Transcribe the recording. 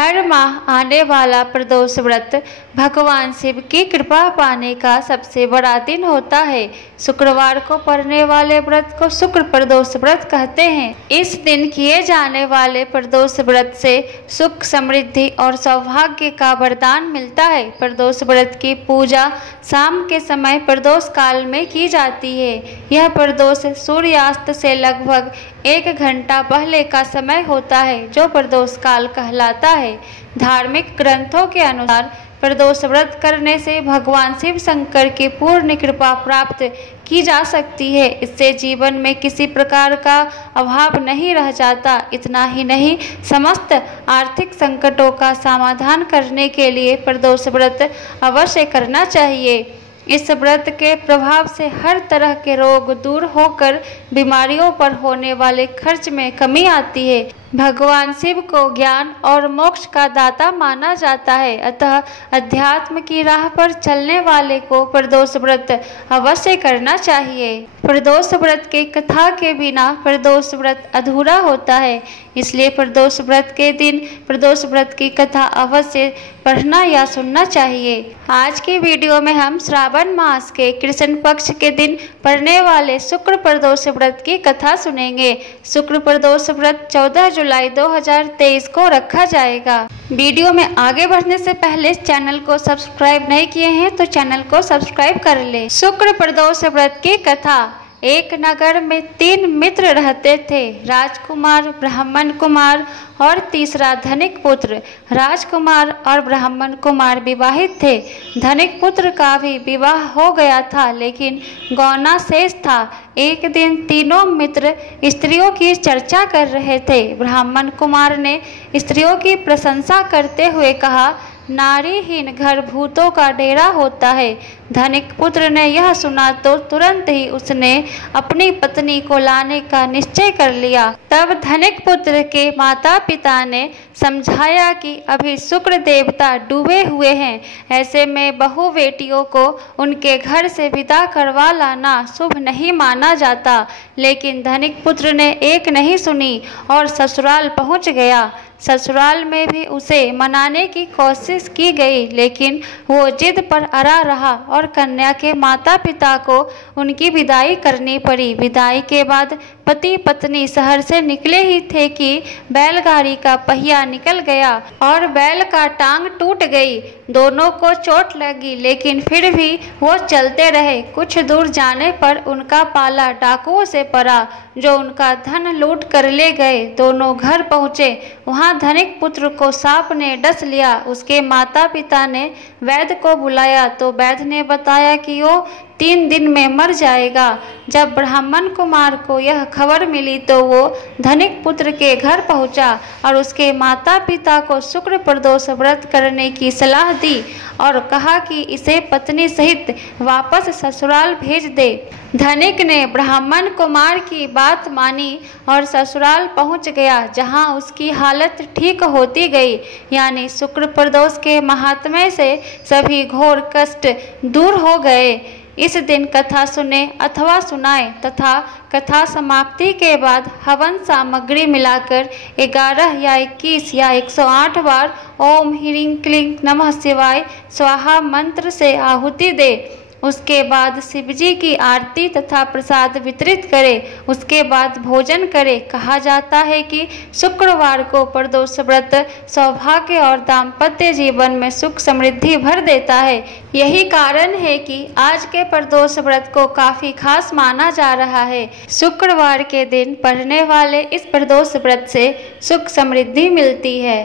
हर माह आने वाला प्रदोष व्रत भगवान शिव की कृपा पाने का सबसे बड़ा दिन होता है। शुक्रवार को पड़ने वाले व्रत को शुक्र प्रदोष व्रत कहते हैं। इस दिन किए जाने वाले प्रदोष व्रत से सुख, समृद्धि और सौभाग्य का वरदान मिलता है। प्रदोष व्रत की पूजा शाम के समय प्रदोष काल में की जाती है। यह प्रदोष सूर्यास्त से लगभग 1 घंटा पहले का समय होता है, जो प्रदोष काल कहलाता है। धार्मिक ग्रंथों के अनुसार प्रदोष व्रत करने से भगवान शिव शंकर की पूर्ण कृपा प्राप्त की जा सकती है। इससे जीवन में किसी प्रकार का अभाव नहीं रह जाता। इतना ही नहीं, समस्त आर्थिक संकटों का समाधान करने के लिए प्रदोष व्रत अवश्य करना चाहिए। इस व्रत के प्रभाव से हर तरह के रोग दूर होकर बीमारियों पर होने वाले खर्च में कमी आती है। भगवान शिव को ज्ञान और मोक्ष का दाता माना जाता है, अतः अध्यात्म की राह पर चलने वाले को प्रदोष व्रत अवश्य करना चाहिए। प्रदोष व्रत की कथा के बिना प्रदोष व्रत अधूरा होता है, इसलिए प्रदोष व्रत के दिन प्रदोष व्रत की कथा अवश्य पढ़ना या सुनना चाहिए। आज की वीडियो में हम श्रावण मास के कृष्ण पक्ष के दिन पड़ने वाले शुक्र प्रदोष व्रत की कथा सुनेंगे। शुक्र प्रदोष व्रत 14 जुलाई 2023 को रखा जाएगा। वीडियो में आगे बढ़ने से पहले चैनल को सब्सक्राइब नहीं किए हैं तो चैनल को सब्सक्राइब कर ले। शुक्र प्रदोष व्रत की कथा। एक नगर में 3 मित्र रहते थे, राजकुमार, ब्राह्मण कुमार और तीसरा धनिक पुत्र। राजकुमार और ब्राह्मण कुमार विवाहित थे। धनिक पुत्र का भी विवाह हो गया था, लेकिन गौना शेष था। एक दिन तीनों मित्र स्त्रियों की चर्चा कर रहे थे। ब्राह्मण कुमार ने स्त्रियों की प्रशंसा करते हुए कहा, नारीहीन घर भूतों का डेरा होता है। धनिक पुत्र ने यह सुना तो तुरंत ही उसने अपनी पत्नी को लाने का निश्चय कर लिया। तब धनिक पुत्र के माता पिता ने समझाया कि अभी शुक्र देवता डूबे हुए हैं, ऐसे में बहू बेटियों को उनके घर से विदा करवा लाना शुभ नहीं माना जाता। लेकिन धनिक पुत्र ने एक नहीं सुनी और ससुराल पहुंच गया। ससुराल में भी उसे मनाने की कोशिश की गई, लेकिन वो जिद पर अड़ा रहा और कन्या के माता पिता को उनकी विदाई करनी पड़ी। विदाई के बाद पति पत्नी शहर से निकले ही थे कि बैलगाड़ी का पहिया निकल गया और बैल का टांग टूट गई। दोनों को चोट लगी, लेकिन फिर भी वो चलते रहे। कुछ दूर जाने पर उनका पाला डाकुओं से पड़ा, जो उनका धन लूट कर ले गए। दोनों घर पहुँचे। वहाँ धनिक पुत्र को सांप ने डस लिया। उसके माता पिता ने वैद्य को बुलाया तो वैद्य ने बताया कि वो 3 दिन में मर जाएगा। जब ब्राह्मण कुमार को यह खबर मिली तो वो धनिक पुत्र के घर पहुंचा और उसके माता पिता को शुक्र प्रदोष व्रत करने की सलाह दी और कहा कि इसे पत्नी सहित वापस ससुराल भेज दे। धनिक ने ब्राह्मण कुमार की बात मानी और ससुराल पहुंच गया, जहां उसकी हालत ठीक होती गई। यानी शुक्र प्रदोष के महात्म्य से सभी घोर कष्ट दूर हो गए। इस दिन कथा सुने अथवा सुनाए तथा कथा समाप्ति के बाद हवन सामग्री मिलाकर 11 या 21 या 108 बार ओम ह्रीं क्लीं नमः शिवाय स्वाहा मंत्र से आहुति दे। उसके बाद शिवजी की आरती तथा प्रसाद वितरित करें। उसके बाद भोजन करें। कहा जाता है कि शुक्रवार को प्रदोष व्रत सौभाग्य और दाम्पत्य जीवन में सुख समृद्धि भर देता है। यही कारण है कि आज के प्रदोष व्रत को काफ़ी खास माना जा रहा है। शुक्रवार के दिन पढ़ने वाले इस प्रदोष व्रत से सुख समृद्धि मिलती है।